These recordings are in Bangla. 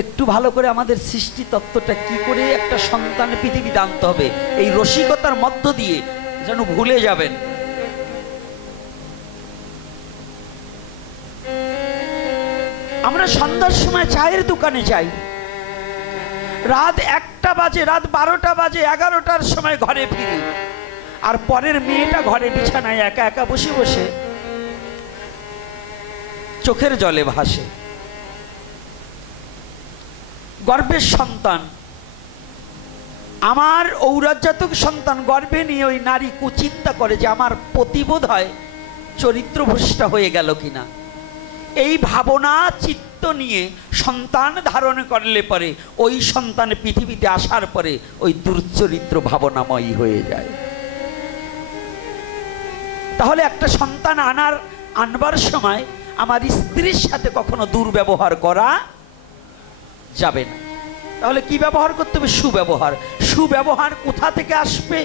একটু ভালো করে আমাদের সৃষ্টি তত্ত্বটা কি করে একটা সন্তান পৃথিবীতে আনতে হবে এই রসিকতার মধ্য দিয়ে যেন ভুলে যাবেন। আমরা সন্ধ্যার সময় চায়ের দোকানে যাই, রাত 1টা বাজে, রাত 12টা বাজে, 11টার সময় ঘরে ফিরি, আর পরের মেয়েটা ঘরে বিছানায় একা একা বসে বসে চোখের জলে ভাসে। গর্ভের সন্তান, আমার ঔরজাতক সন্তান গর্ভে নিয়ে ওই নারী কুচিন্তা করে যে আমার প্রতিবোধ হয় চরিত্রভ্রষ্ট হয়ে গেল কিনা। এই ভাবনা চিত্ত নিয়ে সন্তান ধারণ করলে পরে ওই সন্তান পৃথিবীতে আসার পরে ওই দুর্চরিত্র ভাবনাময়ী হয়ে যায়। তাহলে একটা সন্তান আনবার সময় আমার স্ত্রীর সাথে কখনো দুর্ব্যবহার করা যাবে না। তাহলে কি ব্যবহার করতে হবে? সুব্যবহার। সুব্যবহার কোথা থেকে আসবে?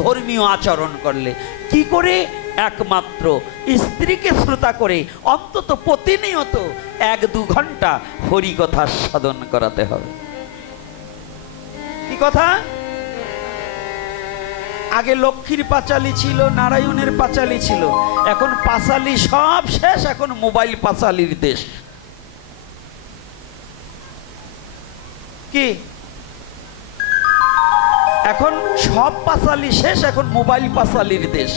ধর্মীয় আচরণ করলে। কি করে? একমাত্র স্ত্রীকে শ্রোতা করে অন্তত প্রতিনিয়ত 1-2 ঘন্টা হরিকথা সাধন করাতে হবে। কি কথা? আগে লক্ষ্মীর পাঁচালী ছিল, নারায়ণের পাঁচালী ছিল, এখন পাঁচালী সব শেষ, এখন মোবাইল পাঁচালীর দেশ। কি? এখন সব পাঁচালী শেষ, এখন মোবাইল পাঁচালীর দেশ।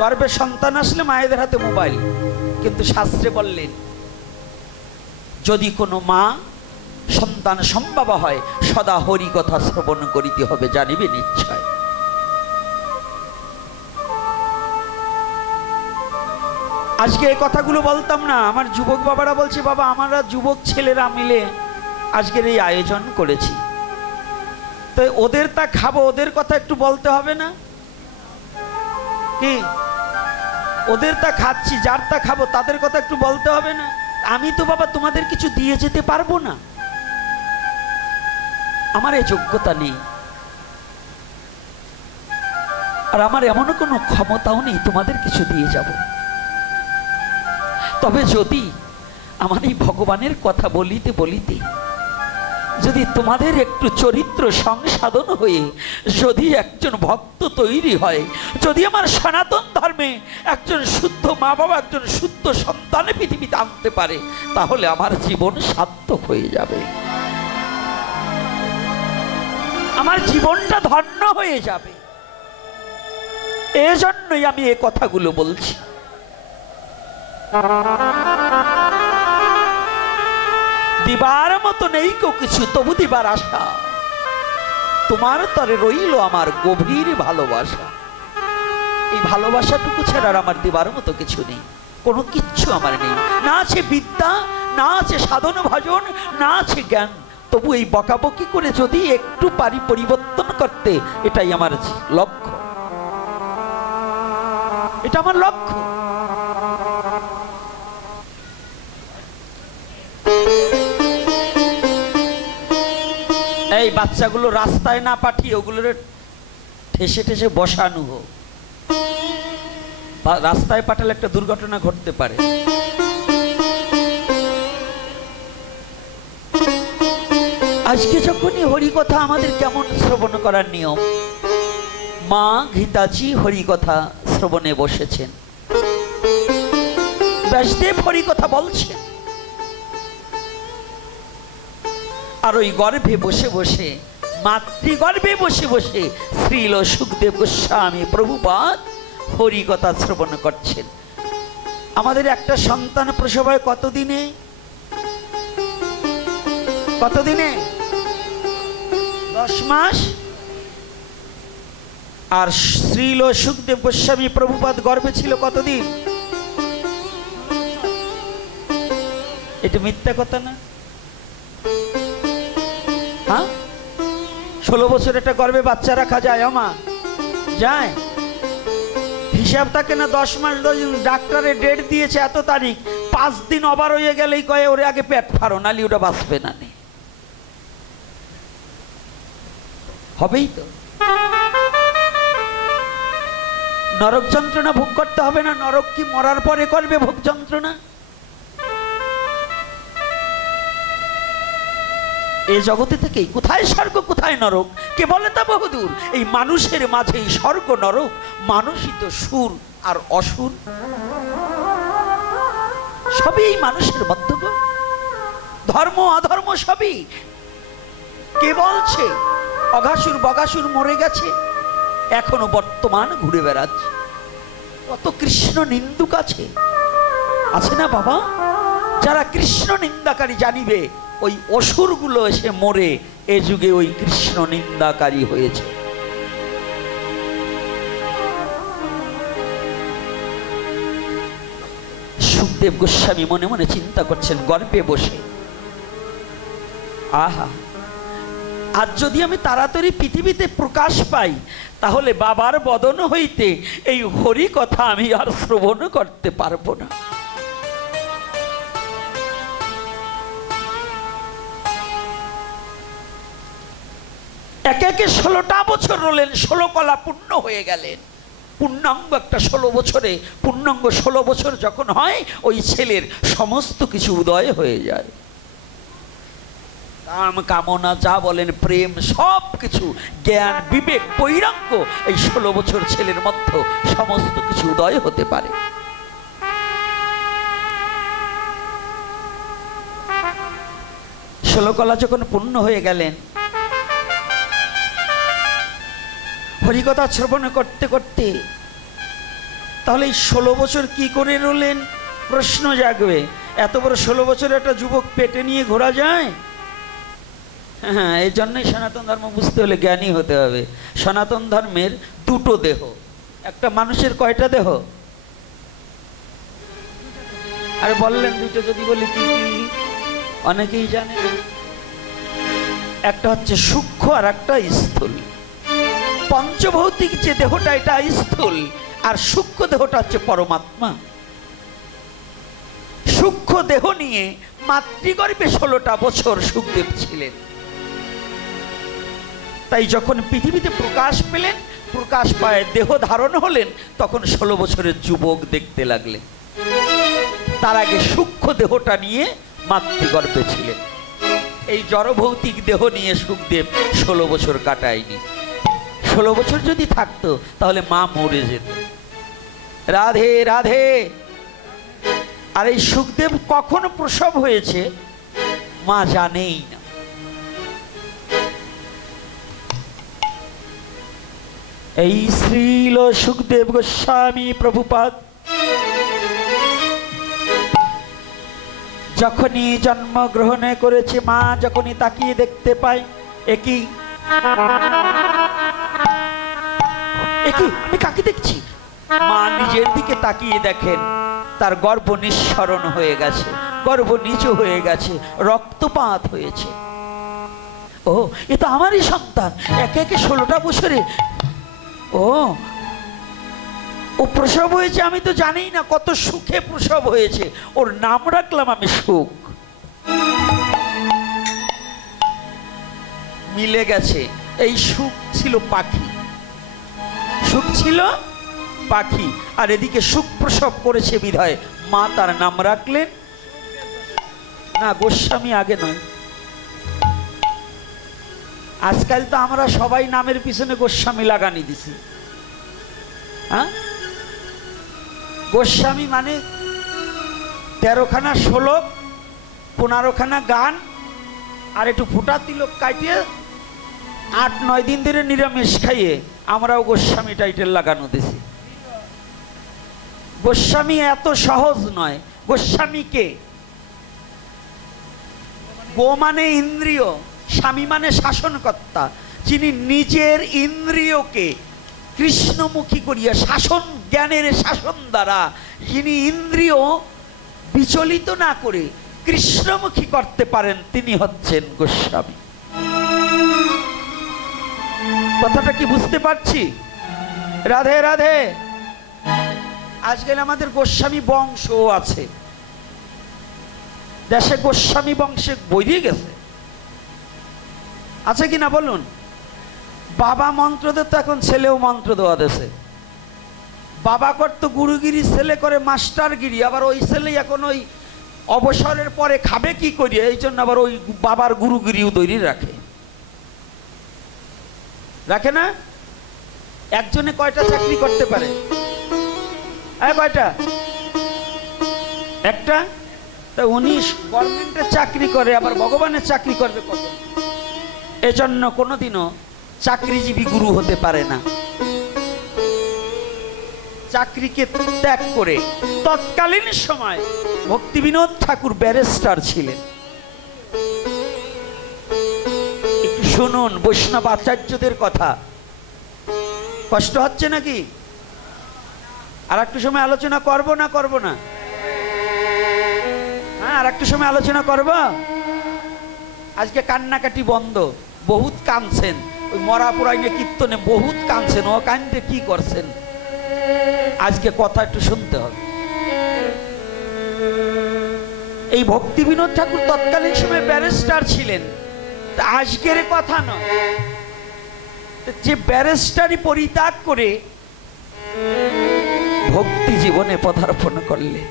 গর্ভে সন্তান আসলে মায়েদের হাতে মোবাইল। কিন্তু শাস্ত্রে বললেন যদি কোনো মা সন্তান সম্ভবা হয় সদা হরি কথা শ্রবণ করিতে হবে, জানিবে নিশ্চয়। আজকে এই কথাগুলো বলতাম না, আমার যুবক বাবারা বলছে বাবা আমরা যুবক ছেলেরা মিলে আজকের এই আয়োজন করেছি, তো ওদের তা খাবো, ওদের কথা একটু বলতে হবে না? কি ওদের তা খাচ্ছি, যার তা খাবো তাদের কথা একটু বলতে হবে না? আমি তো বাবা তোমাদের কিছু দিয়ে যেতে পারবো না, আমার এই যোগ্যতা নেই, আর আমার এমনও কোনো ক্ষমতাও নেই তোমাদের কিছু দিয়ে যাব। তবে যদি আমার এই ভগবানের কথা বলিতে বলিতে যদি তোমাদের একটু চরিত্র সংসাধন হয়ে যদি একজন ভক্ত তৈরি হয়, যদি আমার সনাতন ধর্মে একজন শুদ্ধ মা বাবা একজন শুদ্ধ সন্তান পৃথিবীতে আনতে পারে, তাহলে আমার জীবন সার্থক হয়ে যাবে, আমার জীবনটা ধন্য হয়ে যাবে। এজন্যই আমি এই কথাগুলো বলছি। দিবার মতো নেই কেউ কিছু, তবু দিবার আশা, তোমার তরে রইল আমার গভীর ভালোবাসা। এই ভালোবাসাটুকু ছাড়া আমার দিবার মতো কিছু নেই, কোনো কিচ্ছু আমার নেই। না আছে বিদ্যা, না আছে সাধন ভজন, না আছে জ্ঞান। তবু এই বকাবকি করে যদি একটু পারি পরিবর্তন করতে, এটাই আমার লক্ষ্য, এটা আমার লক্ষ্য। এই বাচ্চাগুলো রাস্তায় না পাঠিয়ে ওগুলোর ঠেসে ঠেসে বসানো হোক। রাস্তায় পাঠালে একটা দুর্ঘটনা ঘটতে পারে। আজকে যখনই হরিকথা আমাদের কেমন শ্রবণ করার নিয়ম, মা গীতাজি হরিকথা শ্রবণে বসেছেন, ব্যাসদেব হরিকথা বলছেন, আর ওই গর্ভে বসে বসে মাতৃগর্ভে বসে বসে শ্রীল সুখদেব গোস্বামী প্রভুপাদ হরিকথা শ্রবণ করছেন। আমাদের একটা সন্তান প্রসব হয় কতদিনে? কতদিনে? 10 মাস। আর শ্রীল সুখদেব গোস্বামী প্রভুপাদ গর্ভে ছিল কতদিন? এটা মিথ্যা কথা না? হ্যাঁ, 16 বছর একটা গর্ভে বাচ্চা রাখা যায়? আমা যায়? হিসাব থাকে না? 10 মাস ডাক্তারের ডেট দিয়েছে এত তারিখ, 5 দিন ওভার হয়ে গেলেই কয়ে ওরে আগে পেট ফাড়ো, নালি ওটা বাঁচবে না। হবেই তো। নরক যন্ত্রণা ভোগ করতে হবে না? নরক কি মরার পরে করবে ভোগ যন্ত্রণা? এই জগতে থেকেই কোথায় স্বর্গ কোথায় নরক কে বলে তা বহুদূর। এই মানুষের মাঝেই স্বর্গ নরক, মানুষই তো সুর আর অসুর, সবই এই মানুষের মধ্যে। ধর্ম অধর্ম সবই। কে বলছে অঘাসুর বগাসুর মরে গেছে, এখনো বর্তমান ঘুরে বেড়াচ্ছে। কত কৃষ্ণ নিন্দুক আছে, আছে না বাবা? যারা কৃষ্ণ নিন্দাকারী জানিবে ওই অসুরগুলো এসে মরে এ যুগে ওই কৃষ্ণ নিন্দাকারী হয়েছে। সুখদেব গোস্বামী মনে মনে চিন্তা করছেন গর্ভে বসে, আহা, আজ যদি আমি তাড়াতাড়ি পৃথিবীতে প্রকাশ পাই তাহলে বাবার বদন হইতে এই হরি কথা আমি আর শ্রবণ করতে পারবো না। একে একে 16টা বছর রলেন, 16 কলা পূর্ণ হয়ে গেলেন। পূর্ণাঙ্গ একটা 16 বছরে, পূর্ণাঙ্গ 16 বছর যখন হয় ওই ছেলের সমস্ত কিছু উদয় হয়ে যায়। কাম কামনা যা বলেন, প্রেম, সব কিছু, জ্ঞান বিবেক বৈরাগ্য, এই 16 বছর ছেলের মধ্যে সমস্ত কিছু উদয় হতে পারে। ষোলকলা যখন পূর্ণ হয়ে গেলেন, হরিকথা শ্রবণ করতে করতে তাহলে এই 16 বছর কি করে রলেন প্রশ্ন জাগবে। এত বড় 16 বছর একটা যুবক পেটে নিয়ে ঘোরা যায়? হ্যাঁ, এই জন্যই সনাতন ধর্ম বুঝতে হলে জ্ঞানী হতে হবে। সনাতন ধর্মের দুটো দেহ। একটা মানুষের কয়টা দেহ? আর বললেন দুটো, যদি বলি কি কি অনেকেই জানে। একটা হচ্ছে সূক্ষ্ম আর একটা স্থূল। পঞ্চভৌতিক যে দেহটা এটা স্থূল, আর সূক্ষ্ম দেহটা হচ্ছে পরমাত্মা। সূক্ষ্ম দেহ নিয়ে মাতৃগর্ভে 16টা বছর সুখদেব ছিলেন। তাই যখন পৃথিবীতে প্রকাশ পেলেন, প্রকাশ পায় দেহ ধারণ হলেন, তখন 16 বছরের যুবক দেখতে লাগলেন। তার আগে সূক্ষ্ম দেহটা নিয়ে মাতৃগর্ভে ছিলেন। এই জড়ভৌতিক দেহ নিয়ে সুখদেব 16 বছর কাটায়নি। 16 বছর যদি থাকতো তাহলে মা মরে যেত। রাধে রাধে। আর এই সুখদেব কখন প্রসব হয়েছে মা জানেই না। এই শ্রীল সুখদেব গোস্বামী প্রভুপাদ যখনই জন্মগ্রহণ করেছে, মা যখনই তাকিয়ে দেখতে পায়, একই আমি কাকে দেখছি? মা নিজের দিকে তাকিয়ে দেখেন তার গর্ভ নিঃসরণ হয়ে গেছে, গর্ভ নিচু হয়ে গেছে, রক্তপাত হয়েছে। ও, এ তো আমারই সন্তান। একে একে 16টা বছরে ও প্রসব হয়েছে, আমি তো জানি না। কত সুখে প্রসব হয়েছে, ওর নাম রাখলাম আমি সুখ। মিলে গেছে। এই সুখ ছিল পাখি, সুখ ছিল পাখি, আর এদিকে সুখ প্রসব করেছে বিধায় মা তার নাম রাখলেন না, গোস্বামী আগে নয়। আজকাল তো আমরা সবাই নামের পিছনে গোস্বামী লাগানি দিছি। হ্যাঁ, গোস্বামী মানে 13খানা শ্লোক, 15খানা গান, আর একটু ফুটা তিলক কাটিয়ে 8-9 দিন ধরে নিরামিষ খাইয়ে আমরাও গোস্বামী টাইটেল লাগানো দিছি। গোস্বামী এত সহজ নয়। গোস্বামী কে? গো মানে ইন্দ্রিয়, স্বামী মানে শাসনকর্তা, যিনি নিজের ইন্দ্রিয়কে কৃষ্ণমুখী করিয়া শাসন, জ্ঞানের শাসন দ্বারা যিনি ইন্দ্রিয় বিচলিত না করে কৃষ্ণমুখী করতে পারেন, তিনি হচ্ছেন গোস্বামী। কথাটা কি বুঝতে পারছি? রাধে রাধে। আজকাল আমাদের গোস্বামী বংশ আছে, দেশে গোস্বামী বংশে বইয়ে গেছে, আছে কিনা বলুন? বাবা মন্ত্র দিত, এখন ছেলেও মন্ত্র দেওয়া দেশে। বাবা করতো গুরুগিরি, ছেলে করে মাস্টারগিরি, আবার ওই ছেলেই এখন ওই অবসরের পরে খাবে কি করি, এই জন্য আবার ওই বাবার গুরুগিরিও তৈরি রাখে না? একজনে কয়টা চাকরি করতে পারে? কয়টা? একটা। তা উনি গভর্নমেন্টের চাকরি করে, আবার ভগবানের চাকরি করবে কত? এজন্য কোনোদিনও চাকরিজীবী গুরু হতে পারে না। চাকরিকে ত্যাগ করে তৎকালীন সময় ভক্তিবিনোদ ঠাকুর ব্যারিস্টার ছিলেন। একটু শুনুন বৈষ্ণব আচার্যদের কথা। কষ্ট হচ্ছে নাকি? আর একটু সময় আলোচনা করব না? হ্যাঁ, আর একটু সময় আলোচনা করব। আজকে কান্নাকাটি বন্ধ। বহুত কাঁদছেন, ওই মরা পুরাইনে কীর্তনে বহুত কাঁদছেন। ও কান্দে কি করছেন? আজকে কথা একটু শুনতে হবে। এই ভক্তিবিনোদ ঠাকুর তৎকালীন সময় ব্যারিস্টার ছিলেন। আজকের কথা নয়, যে ব্যারিস্টারি পরিত্যাগ করে ভক্তি জীবনে পদার্পণ করলেন।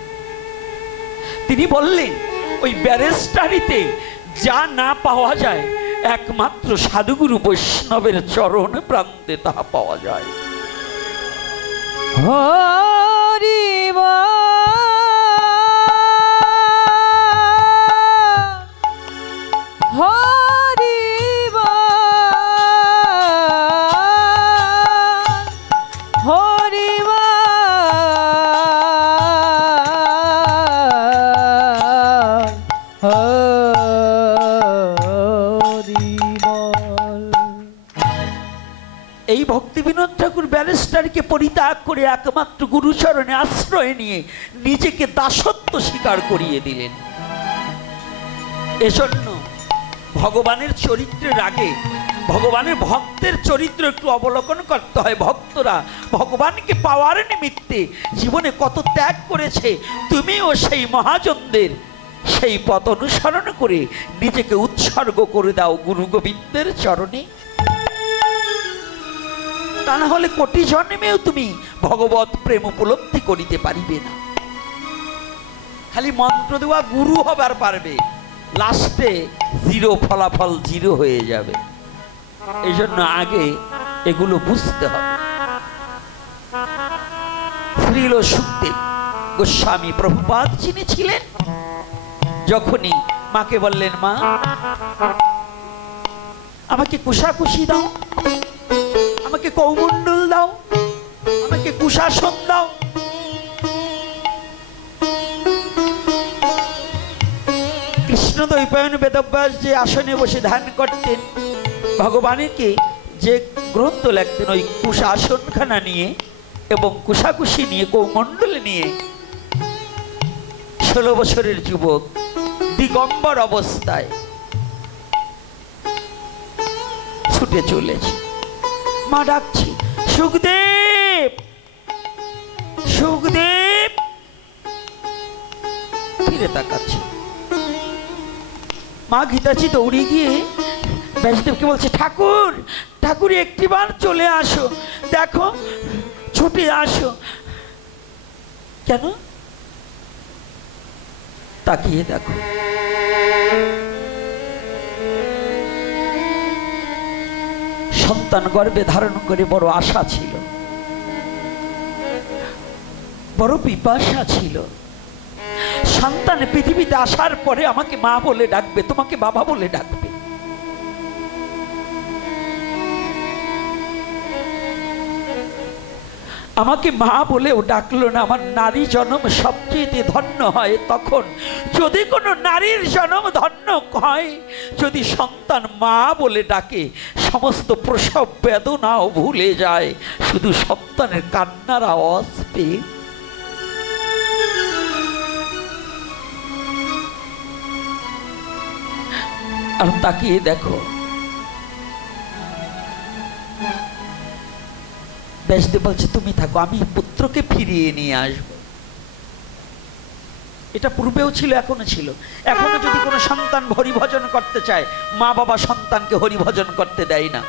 তিনি বললেন ওই ব্যারিস্টারিতে যা না পাওয়া যায় একমাত্র সাধুগুরু বৈষ্ণবের চরণ প্রান্তে তাহা পাওয়া যায়। হরি হরি হরি এই ভক্তিবিনোদ ঠাকুর ব্যারিস্টারিকে পরিত্যাগ করে একমাত্র গুরুচরণে আশ্রয় নিয়ে নিজেকে দাসত্ব স্বীকার করিয়ে দিলেন। এজন্য ভগবানের চরিত্রের আগে ভগবানের ভক্তের চরিত্র একটু অবলোকন করতে হয়। ভক্তরা ভগবানকে পাওয়ার নিমিত্তে জীবনে কত ত্যাগ করেছে, তুমিও সেই মহাজনদের সেই পথ অনুসরণ করে নিজেকে উৎসর্গ করে দাও গুরু গোবিন্দের চরণে। তা না হলে কোটি জন্মেও তুমি ভগবত প্রেম উপলব্ধি করিতে পারিবে না। খালি মন্ত্র দেওয়া গুরু হবার পারবে, লাস্টে জিরো, ফলাফল জিরো হয়ে যাবে। এই জন্য আগে এগুলো বুঝতে হবে। শ্রীল সুখদেব গোস্বামী প্রভুপাদ যিনি ছিলেন, যখনই মাকে বললেন, মা আমাকে কুশাকুশি দাও, আমাকে কৌমণ্ডল দাও, আমাকে কুশাসন দাও। কৃষ্ণদ্বৈপায়ন বেদব্যাস যে আসনে বসে ধ্যান করতেন, ভগবানকে যে গ্রন্থ লিখতেন, ওই কুশাসনখানা নিয়ে এবং কুশাকুশি নিয়ে, কৌমণ্ডল নিয়ে 16 বছরের যুবক দিগম্বর অবস্থায় ছুটে চলেছে। মা ডাকছি, সুখদেব, সুখদেব। ফিরে তাকাচ্ছে। মা গীতাজি দৌড়ে গিয়ে ব্যাসদেবকে বলছে, ঠাকুর, ঠাকুর একটিবার চলে আসো, দেখো, ছুটে আসো। কেন? তাকিয়ে দেখো। সন্তান গর্ভে ধারণ করে বড় আশা ছিল, বড় পিপাসা ছিল। সন্তান পৃথিবীতে আসার পরে আমাকে মা বলে ডাকবে, তোমাকে বাবা বলে ডাকবে। আমাকে মা বলেও ডাকলো না। আমার নারী জন্ম সবচেয়ে ধন্য হয় তখন, যদি কোনো নারীর জন্ম ধন্য হয় যদি সন্তান মা বলে ডাকে, সমস্ত প্রসব বেদনাও ভুলে যায়, শুধু সন্তানের কান্নার আওয়াজ পেয়ে। আর তাকিয়ে দেখো, ব্যাসদেব বলছে, তুমি থাকো, আমি পুত্রকে ফিরিয়ে নিয়ে আসবো। এটা পূর্বেও ছিল, এখনো ছিল। এখনো যদি কোনো সন্তান হরিভজন করতে চায়, মা বাবা সন্তানকে হরিভজন করতে দেয় না।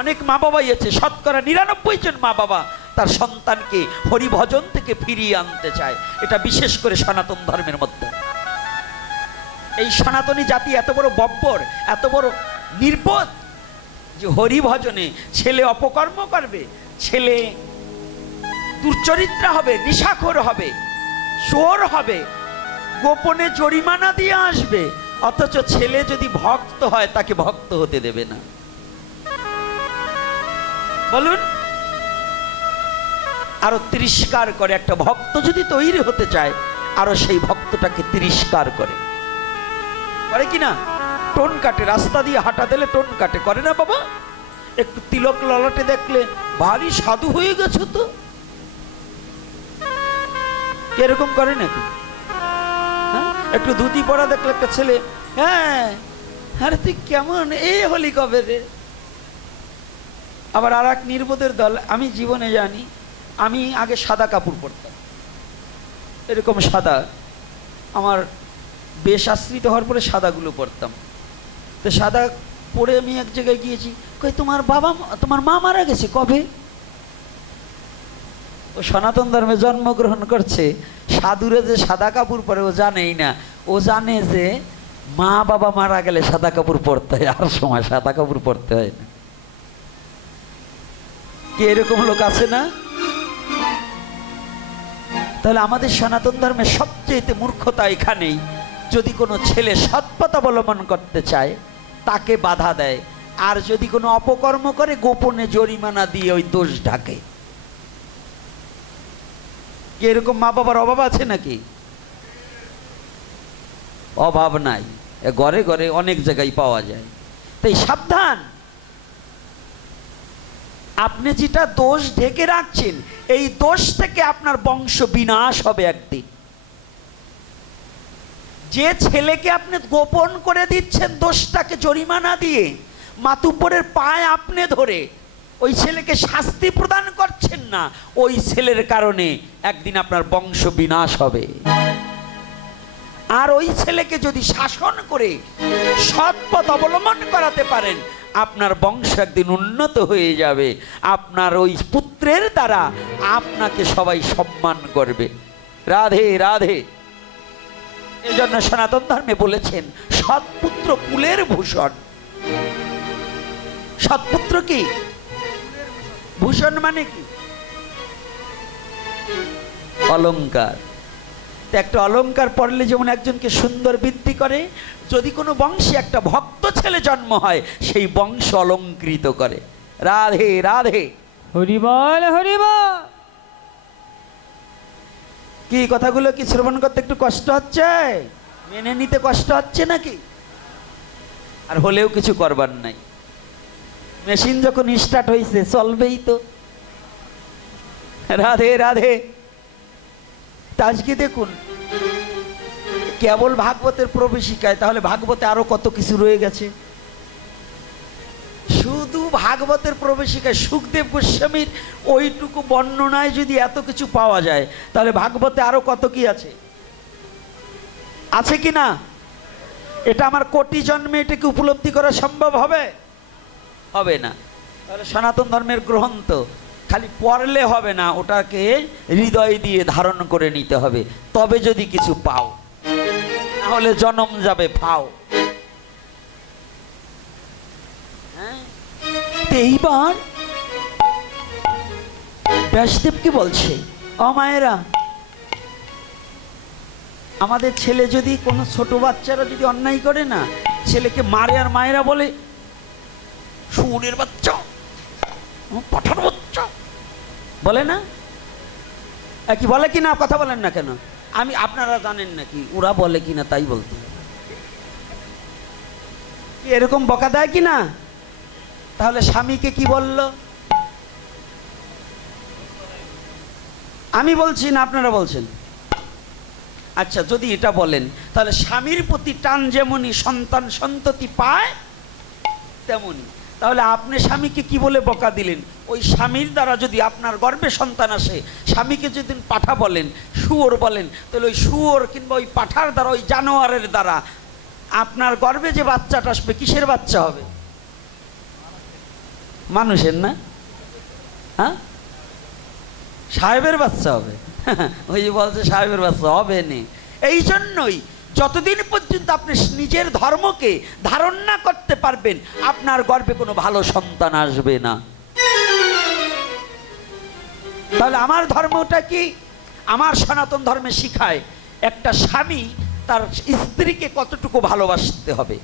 অনেক মা বাবাই আছে, শতকরা 99 জন মা বাবা তার সন্তানকে হরিভজন থেকে ফিরিয়ে আনতে চায়। এটা বিশেষ করে সনাতন ধর্মের মধ্যে। এই সনাতনী জাতি এত বড় বব্বর, এত বড় নির্বোধ যে হরি ভজনে ছেলে অপকর্ম করবে, ছেলে দুর্চরিত্রা হবে, নিশাখোর হবে, চোর হবে, গোপনে জরিমানা দিয়ে আসবে, অথচ ছেলে যদি ভক্ত হয় তাকে ভক্ত হতে দেবে না। বলুন, আরো তিরস্কার করে। একটা ভক্ত যদি তৈরি হতে চায়, আরো সেই ভক্তটাকে তিরস্কার করে কিনা? টোন কাটে, রাস্তা দিয়ে হাঁটা দিলে টোন কাটে, করে না বাবা? একটু তিলক ললাটে দেখলে ভারী সাধু হয়ে গেছো তো, এরকম করে নাকি? একটু ধুতি পরা দেখলে একটা ছেলে, হ্যাঁ আরে তুই কেমন, এই হলি কবে রে? আবার আর এক নির্বোধের দল, আমি জীবনে জানি, আমি আগে সাদা কাপড় পরতাম, এরকম সাদা, আমার বেশ আশ্রিত হওয়ার পরে সাদাগুলো পরতাম। তো সাদা পরে আমি এক জায়গায় গিয়েছি, কই তোমার মা মারা গেছে কবে? ও সনাতন ধর্মে জন্মগ্রহণ করছে, সাধুরে যে সাদা কাপড় পরে ও জানেই না। ও জানে যে মা বাবা মারা গেলে সাদা কাপড় পরতে হয়, আর সময় সাদা কাপড় পরতে হয় না। কি এরকম লোক আছে না? তাহলে আমাদের সনাতন ধর্মের সবচেয়ে মূর্খতা এখানেই, যদি কোনো ছেলে সৎপথ অবলম্বন করতে চায় তাকে বাধা দেয়, আর যদি কোনো অপকর্ম করে গোপনে জরিমানা দিয়ে ওই দোষ ঢাকে। কি এরকম মা বাবার অভাব আছে নাকি? অভাব নাই, ঘরে ঘরে অনেক জায়গায় পাওয়া যায়। তাই সাবধান, আপনি যেটা দোষ ঢেকে রাখছেন, এই দোষ থেকে আপনার বংশ বিনাশ হবে একদিন। যে ছেলেকে আপনি গোপন করে দিচ্ছেন দোষটাকে জরিমানা দিয়ে, মাতুব্বরের পায়ে আপনি ধরে ওই ছেলেকে শাস্তি প্রদান করছেন না, ওই ছেলের কারণে একদিন আপনার বংশ বিনাশ হবে। আর ওই ছেলেকে যদি শাসন করে সৎ পথ অবলম্বন করাতে পারেন, আপনার বংশ একদিন উন্নত হয়ে যাবে। আপনার ওই পুত্রের দ্বারা আপনাকে সবাই সম্মান করবে। রাধে রাধে। এই জন্য সনাতন ধর্মে বলেছেন, সৎপুত্র কুলের ভূষণ। সৎপুত্র কি ভূষণ মানে কি? অলংকার। একটা অলংকার পরলে যেমন একজনকে সুন্দর বৃদ্ধি করে, যদি কোনো বংশে একটা ভক্ত ছেলে জন্ম হয়, সেই বংশ অলংকৃত করে। রাধে রাধে। হরি বল হরি বল। কি কথাগুলো কি শ্রবণ করতে একটু কষ্ট হচ্ছে? মেনে নিতে কষ্ট হচ্ছে নাকি? আর হলেও কিছু করবার নাই, মেশিন যখন স্টার্ট হয়েছে চলবেই তো। রাধে রাধে। আজকে দেখুন, কেবল ভাগবতের প্রবেশিকায়, তাহলে ভাগবতে আরো কত কিছু রয়ে গেছে। শুধু ভাগবতের প্রবেশিকায় সুখদেব গোস্বামীর ওইটুকু বর্ণনায় যদি এত কিছু পাওয়া যায়, তাহলে ভাগবতে আরো কত কি আছে, আছে কি না? এটা আমার কোটি জন্মে এটাকে উপলব্ধি করা সম্ভব হবে? হবে না। তাহলে সনাতন ধর্মের গ্রন্থ খালি পড়লে হবে না, ওটাকে হৃদয় দিয়ে ধারণ করে নিতে হবে, তবে যদি কিছু পাও, না হলে জন্ম যাবে ফাও। এইবার ব্যাসদেব কি বলছে, অমায়েরা, আমাদের ছেলে যদি কোনো ছোট বাচ্চারা যদি অন্যায় করে না, ছেলেকে মারে, আর মায়েরা বলে শুয়োরের বাচ্চা, পাঠার বাচ্চা, বলে না? কি বলে কি না? কথা বলেন না কেন? আমি, আপনারা জানেন নাকি ওরা বলে কিনা তাই বলতে, এরকম বকা দেয় কিনা? তাহলে স্বামীকে কি বলল? আমি বলছি না আপনারা বলছেন? আচ্ছা, যদি এটা বলেন, তাহলে স্বামীর প্রতি টান যেমনি সন্তান সন্ততি পায় তেমনি, তাহলে আপনি স্বামীকে কি বলে বকা দিলেন? ওই স্বামীর দ্বারা যদি আপনার গর্ভে সন্তান আসে, স্বামীকে যদি পাঠা বলেন, শুয়োর বলেন, তাহলে ওই শুয়োর কিংবা ওই পাঠার দ্বারা, ওই জানোয়ারের দ্বারা আপনার গর্ভে যে বাচ্চাটা আসবে, কিসের বাচ্চা হবে? মানুষের না? হ্যাঁ, সাহেবের বাচ্চা হবে। ওই যে বলছে সাহেবের বাচ্চা হবে না। এই জন্যই যতদিন পর্যন্ত আপনি নিজের ধর্মকে ধারণ না করতে পারবেন, আপনার গর্ভে কোনো ভালো সন্তান আসবে না। তাহলে আমার ধর্মটা কি? আমার সনাতন ধর্মে শিখায় একটা স্বামী তার স্ত্রীকে কতটুকু ভালোবাসতে হবে।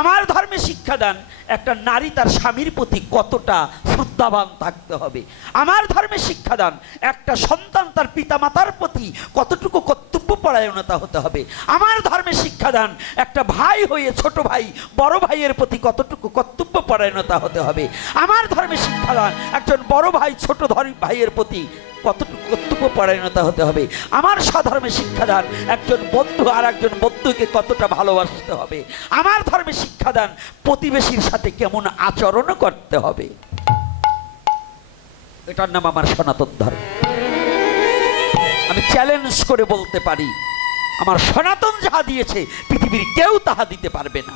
আমার ধর্মে শিক্ষাদান একটা নারী তার স্বামীর প্রতি কতটা শ্রদ্ধাবান থাকতে হবে। আমার ধর্মে শিক্ষাদান একটা সন্তান তার পিতামাতার প্রতি কতটুকু কর্তব্যপরায়ণতা হতে হবে। আমার ধর্মে শিক্ষাদান একটা ভাই হয়ে ছোট ভাই বড় ভাইয়ের প্রতি কতটুকু কর্তব্যপরায়ণতা হতে হবে। আমার ধর্মে শিক্ষাদান একজন বড় ভাই ছোট ভাইয়ের প্রতি কতটুকু কর্তব্যপরায়ণতা হতে হবে। আমার স্বধর্মে শিক্ষাদান একজন বন্ধু আর একজন বন্ধুকে কতটা ভালোবাসতে হবে। আমার ধর্মে শিক্ষাদান প্রতিবেশীর সাথে কেমন আচরণ করতে হবে। এটার নাম আমার সনাতন ধর্ম। আমি চ্যালেঞ্জ করে বলতে পারি, আমার সনাতন যাহা দিয়েছে পৃথিবীর কেউ তাহা দিতে পারবে না।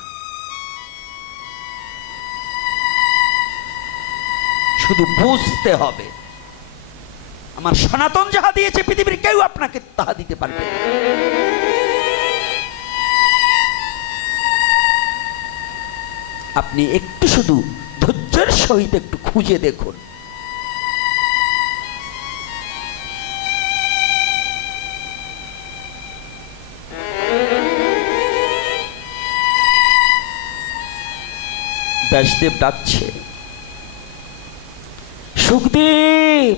শুধু বুঝতে হবে, আমার সনাতন যাহা দিয়েছে পৃথিবীর কেউ আপনাকে তাহা দিতে পারবে না। আপনি একটু শুধু ধৈর্যের সহিত একটু খুঁজে দেখুন। ব্যাসদেব ডাকছে, সুখদেব,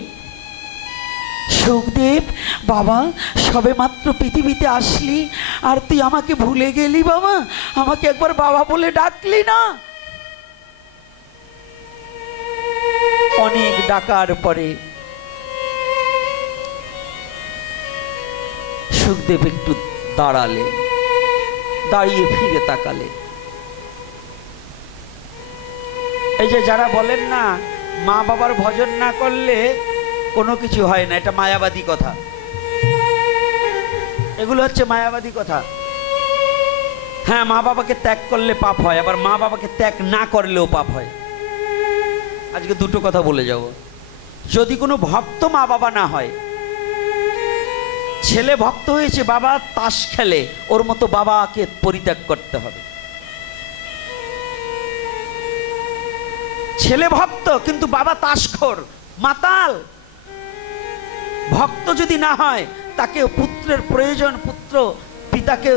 সুখদেব বাবা, সবে মাত্র পৃথিবীতে আসলি আর তুই আমাকে ভুলে গেলি বাবা, আমাকে একবার বাবা বলে ডাকলি না। অনেক ডাকার পরে সুখদেব একটু দাঁড়ালে, দাঁড়িয়ে ফিরে তাকালে। এই যে যারা বলেন না মা বাবার ভজন না করলে কোনো কিছু হয় না, এটা মায়াবাদী কথা। এগুলো হচ্ছে মায়াবাদী কথা। হ্যাঁ, মা বাবাকে ত্যাগ করলে পাপ হয়, আবার মা বাবাকে ত্যাগ না করলেও পাপ হয়। আজকে দুটো কথা বলে যাব। যদি কোনো ভক্ত মা বাবা না হয়, ছেলে ভক্ত হয়েছে, বাবা তাস খেলে, ওর মতো বাবাকে পরিত্যাগ করতে হবে। ছেলে ভক্ত কিন্তু বাবা তাসখোর মাতাল, ভক্ত যদি না হয় তাকে পুত্রের প্রয়োজন, পুত্র পিতাকে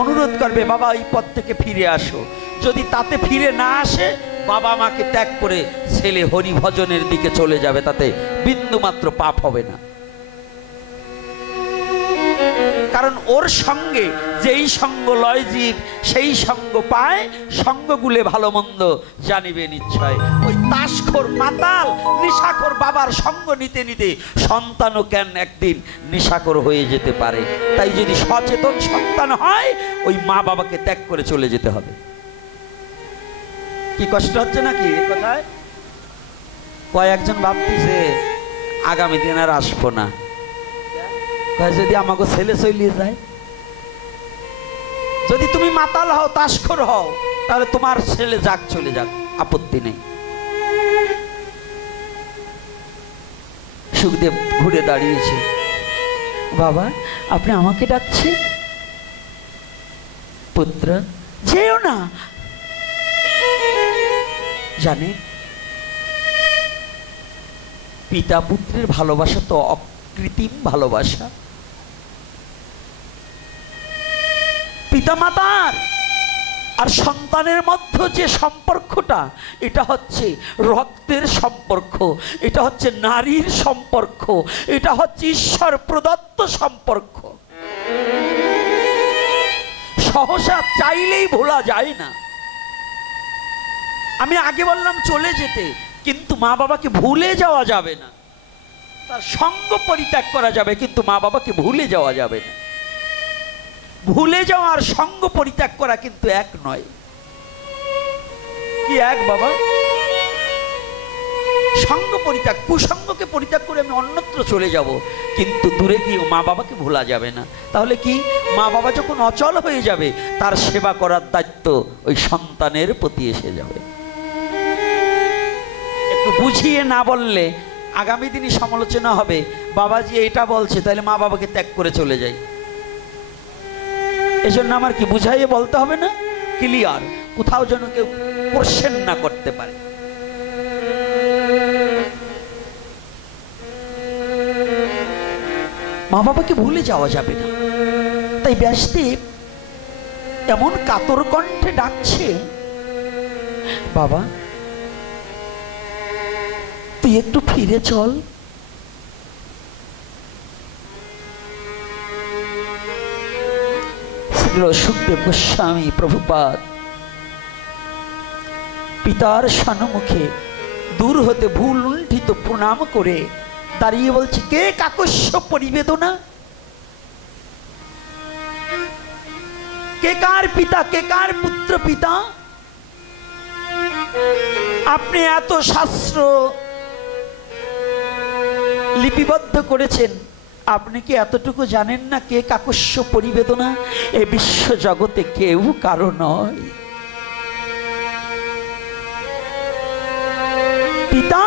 অনুরোধ করবে বাবা এই পথ থেকে ফিরে আসো। যদি তাতে ফিরে না আসে, বাবা মাকে ত্যাগ করে ছেলে হরি ভজনের দিকে চলে যাবে, তাতে বিন্দু মাত্র পাপ হবে না। কারণ ওর সঙ্গে যেই সঙ্গ লয় জীব সেই সঙ্গ পায়, সঙ্গগুলে ভালো মন্দ জানিবে নিশ্চয়। ওই তাসখোর মাতাল নিশাখোর বাবার সঙ্গ নিতে নিতে সন্তানও কেন একদিন নিশাখোর হয়ে যেতে পারে। তাই যদি সচেতন সন্তান হয়, ওই মা বাবাকে ত্যাগ করে চলে যেতে হবে। কি কষ্ট হচ্ছে নাকি এ কথায়? কয়েকজন ভাবতেছে আগামী দিন আর আসবো না, যদি আমাকে ছেলে চলিয়ে যায়। যদি তুমি মাতাল হও, তাসখোর হও, তাহলে তোমার ছেলে যাক, চলে যাক, আপত্তি নেই। সুখদেব ঘুরে দাঁড়িয়েছে, বাবা আপনি আমাকে ডাকছেন? পুত্র যেও না। জানে, পিতা পুত্রের ভালোবাসা তো অকৃত্রিম ভালোবাসা। পিতামাতার আর সন্তানের মধ্যে যে সম্পর্কটা, এটা হচ্ছে রক্তের সম্পর্ক, এটা হচ্ছে নারীর সম্পর্ক, এটা হচ্ছে ঈশ্বর প্রদত্ত সম্পর্ক। সহসা চাইলেই ভোলা যায় না। আমি আগে বললাম চলে যেতে, কিন্তু মা বাবাকে ভুলে যাওয়া যাবে না। তার সঙ্গ পরিত্যাগ করা যাবে, কিন্তু মা বাবাকে ভুলে যাওয়া যাবে না। ভুলে যাওয়া আর সঙ্গ পরিত্যাগ করা কিন্তু এক নয়। কি এক বাবা? সঙ্গ পরিত্যাগ, কুসঙ্গকে পরিত্যাগ করে আমি অন্যত্র চলে যাব, কিন্তু দূরে গিয়ে মা বাবাকে ভোলা যাবে না। তাহলে কি, মা বাবা যখন অচল হয়ে যাবে, তার সেবা করার দায়িত্ব ওই সন্তানের প্রতি এসে যাবে। একটু বুঝিয়ে না বললে আগামী দিনই সমালোচনা হবে, বাবাজি এটা বলছে, তাহলে মা বাবাকে ত্যাগ করে চলে যাই। এজন্য আমার কি বুঝাইয়ে বলতে হবে না, ক্লিয়ার, কোথাও যেন কেউ কোশ্চেন না করতে পারে। মা বাবাকে ভুলে যাওয়া যাবে না। তাই ব্যাসদেব এমন কাতর কণ্ঠে ডাকছে, বাবা তুই একটু ফিরে চল। শ্রী সুখদেব গোস্বামী প্রভুপাদ পিতার সম্মুখে দূর হতে ভুল লুণ্ঠিত প্রণাম করে দাঁড়িয়ে বলছে, কে কাকস্য পরিবেদনা, কে কার পিতা, কে কার পুত্র পিতা? আপনি এত শাস্ত্র লিপিবদ্ধ করেছেন, আপনি কি এতটুকু জানেন না কে কাকস্য পরিবেদনা? এ বিশ্ব জগতে কেউ কারো নয়। পিতা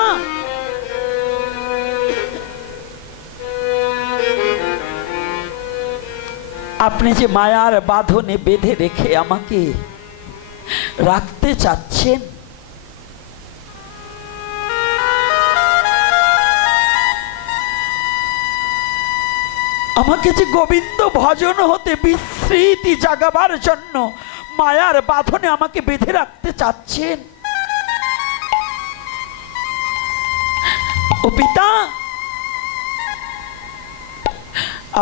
আপনি যে মায়ার বাঁধনে বেঁধে রেখে আমাকে রাখতে চাচ্ছেন, আমাকে যে গোবিন্দ ভজন হতে বিস্মৃতি জাগাবার জন্য মায়ার বাঁধনে আমাকে বেঁধে রাখতে চাচ্ছেন, ও পিতা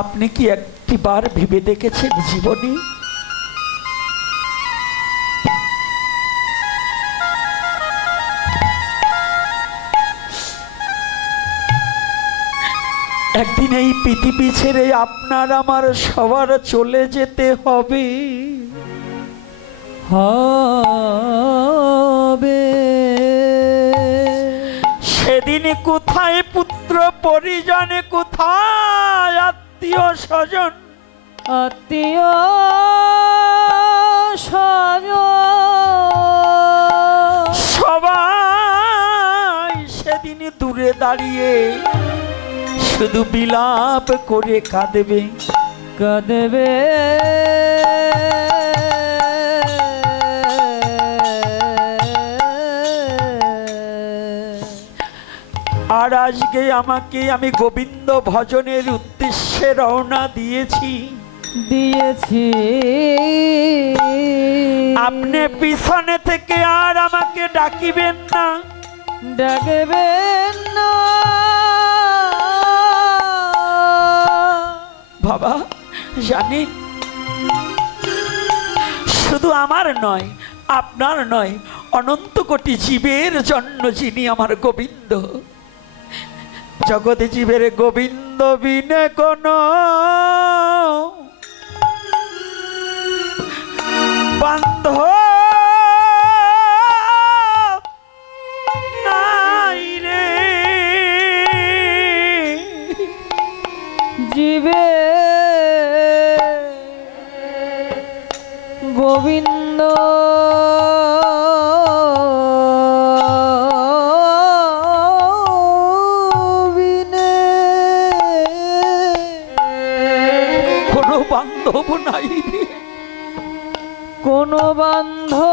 আপনি কি একটিবার ভেবে দেখেছেন জীবনে একদিন এই পৃথিবী ছেড়ে আপনার আমার সবার চলে যেতে হবে? সেদিন কোথায় পুত্র পরিজন, কোথায় আত্মীয় স্বজন, আত্মীয় স্বজন সবাই সেদিন দূরে দাঁড়িয়ে শুধু বিলাপ করে কাঁদবে, কাঁদবে। আর আজকে আমি গোবিন্দ ভজনের উদ্দেশ্যে রওনা দিয়েছি, আপনি পিছনে থেকে আর আমাকে ডাকিবেন না, ডাকবেন না। বাবা জানেন, শুধু আমার নয়, আপনার নয়, অনন্ত কোটি জীবের জন্য যিনি আমার গোবিন্দ, জগতে জীবের গোবিন্দ বিনে কোন বান্ধব নাই রে। জীবে গোবিন্দ বান্ধব নাই রে, কোনো বান্ধব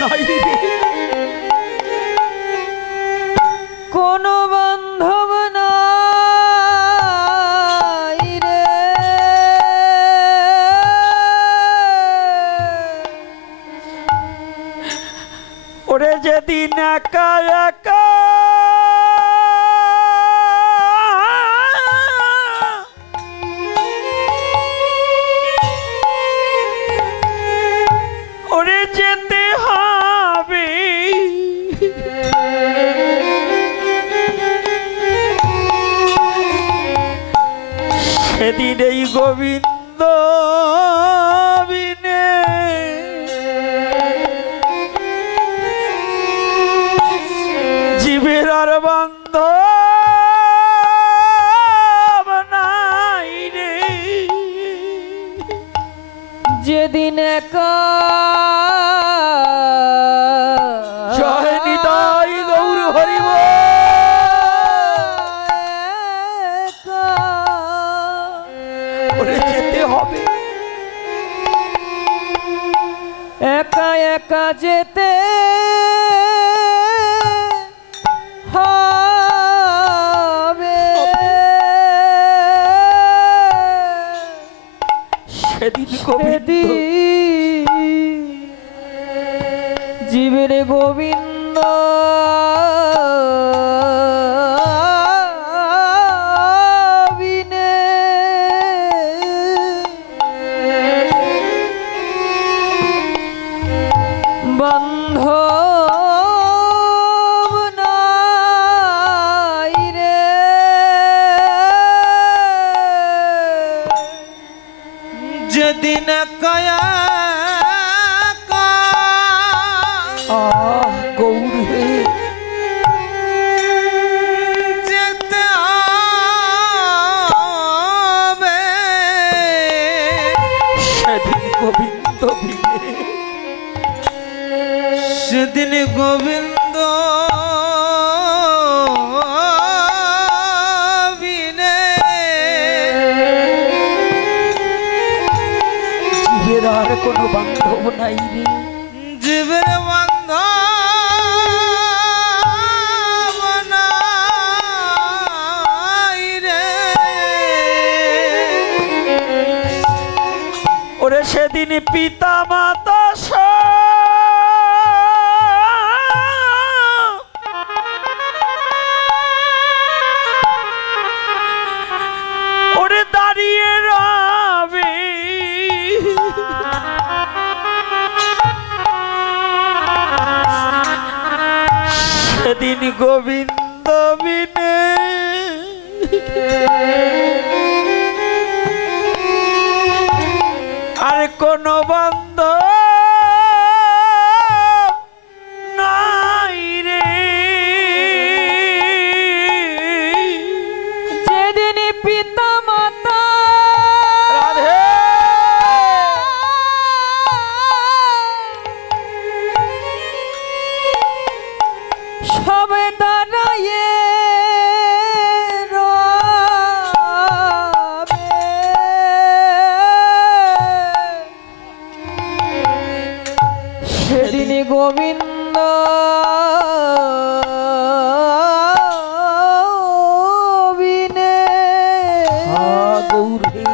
নাই রে, কোনো বান্ধব নাই রে। ওরে যেদিন একা একা যেতে হবে, সেদিন এই গোবিন্দ বিনে জীবের আর বান্ধব নাই রে। যেদিন একা জয় নিতাই গৌর হরি বল। করে যেতে হবে। একা একা যেতে হবে। সেদিন গোবিন্দ জীবের গোবিন্দ বিনে বান্ধব নাই রে। যেদিন কায়া গৌর হে যেতে হবে সেদিন গোবিন্দ বিনে সেদিন গোবিন্দ বিনে জীবের আর কোনো বান্ধব নাই রে। জীবের বান্ধব নাই রে। ওরে সেদিন পিতা মাতা ওরে দাঁড়িয়ে রবে সেদিন গোবিন্দ বিনে আর কোন বান্ধব নাই রে। যেদিন পিতা মাতা রাধে সবে দাঁড়ায়ে রবে। সেদিন গোবিন্দ বিনে গৌর হে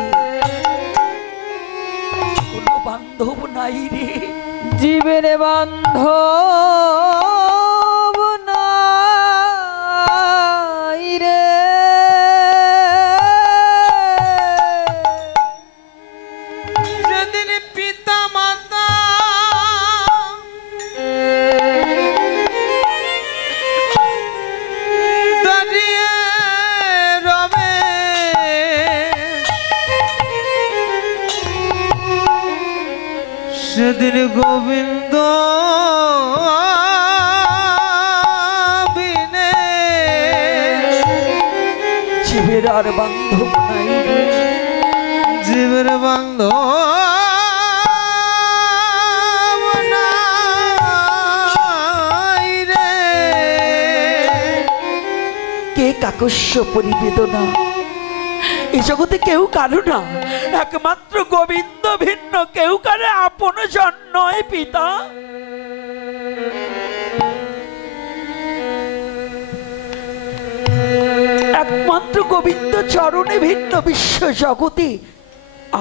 কোন বান্ধব নাই রে। জীবের বান্ধব নাই রে। যেদিন পিতা মাতা দাঁড়িয়ে রবে সেদিন গোবিন্দ বিনে জীবের আর বান্ধব নাই রে। জীবের বান্ধব নাই রে। কে কাকস্য পরিবেদনা এই জগতে কেউ কারো না, একমাত্র গোবিন্দ ভিন্ন কেউ কারে আপন জন নয় পিতা। একমাত্র গোবিন্দ চরণে ভিন্ন বিশ্ব জগতে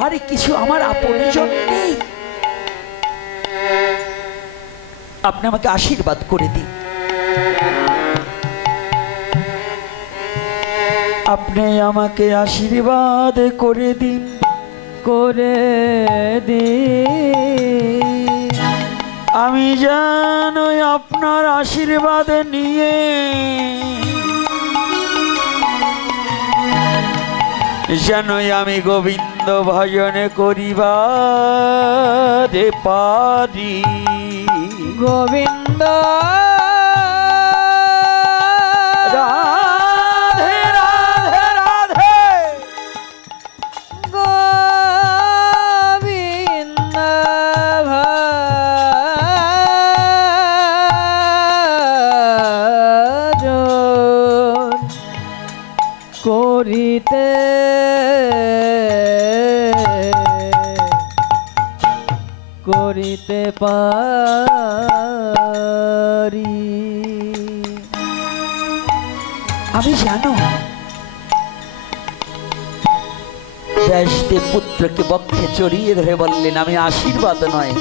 আর কিছু আমার আপন জন নেই। আপনি আমাকে আশীর্বাদ করে দিন। আপনি আমাকে আশীর্বাদ করে দিন। করে দে আমি যেন আপনার আশীর্বাদ নিয়ে যেন আমি গোবিন্দ ভজন করিবারে পারি। গোবিন্দ রাধে রাধে রাধে গোবিন্দ ভজন করিতে করিতে পারি। আমি জানো ব্যাসদেব পুত্রকে বক্ষে চড়িয়ে ধরে বললেন, আমি আশীর্বাদ নয়,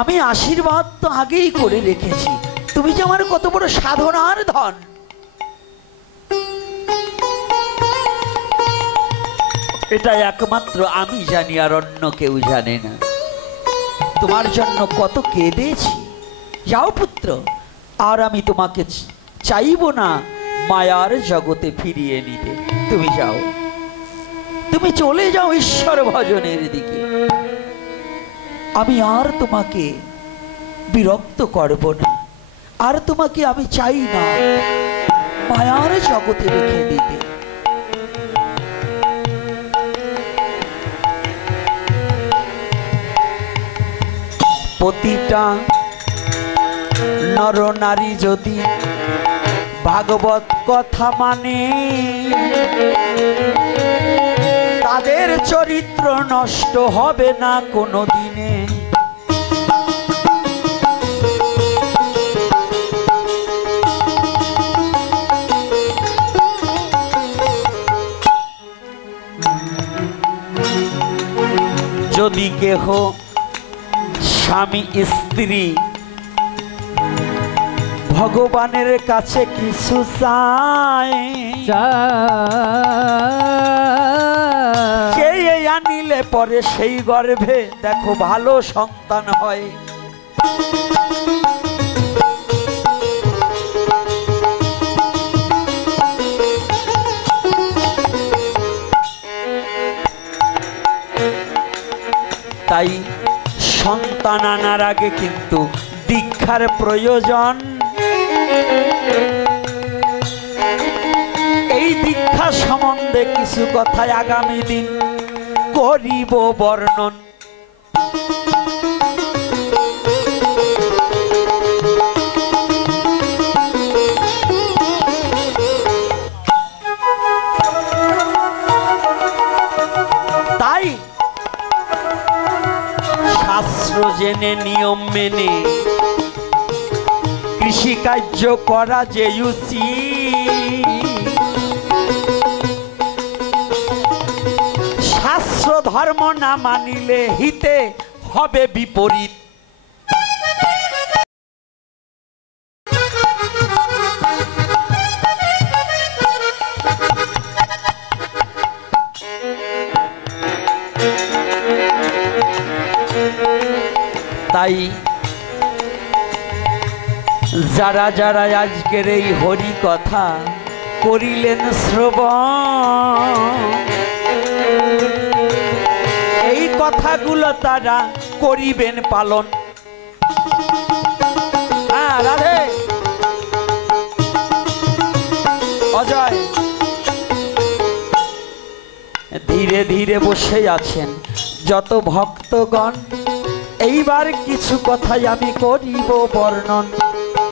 আমি আশীর্বাদ তো আগেই করে রেখেছি। তুমি যে আমার কত বড় সাধনার ধন, এটা একমাত্র আমি জানি, আর অন্য কেউ জানে না। তোমার জন্য কত কেঁদেছি। যাও পুত্র, আর আমি তোমাকে চাইব না মায়ার জগতে ফিরিয়ে নিতে। তুমি যাও, তুমি চলে যাও ঈশ্বর ভজনের দিকে। আমি আর তোমাকে বিরক্ত করব না, আর তোমাকে আমি চাই না মায়ার জগতে রেখে দিতে। প্রতিটা নর নারী যদি ভাগবত কথা মানে, তাদের চরিত্র নষ্ট হবে না কোনো দিনে। যদি কেহ স্বামী স্ত্রী ভগবানের কাছে কিছু চায়, কে আনিলে পরে সেই গর্ভে দেখো ভালো সন্তান হয়। তাই সন্তান আনার আগে কিন্তু দীক্ষার প্রয়োজন। এই দীক্ষা সম্বন্ধে কিছু কথায় আগামী দিন করিব বর্ণন। তাই শাস্ত্র জেনে নিয়ম মেনে কৃষিকার্য করা যে উচিত। শাস্ত্র ধর্ম না মানিলে হিতে হবে বিপরীত। তাই যারা যারা আজকের এই হরি কথা করিলেন শ্রবণ, এই কথাগুলো তারা করিবেন পালন। হ্যাঁ রাধে অজয় ধীরে ধীরে বসে আছেন যত ভক্তগণ। এইবার কিছু কথাই আমি করিব বর্ণন।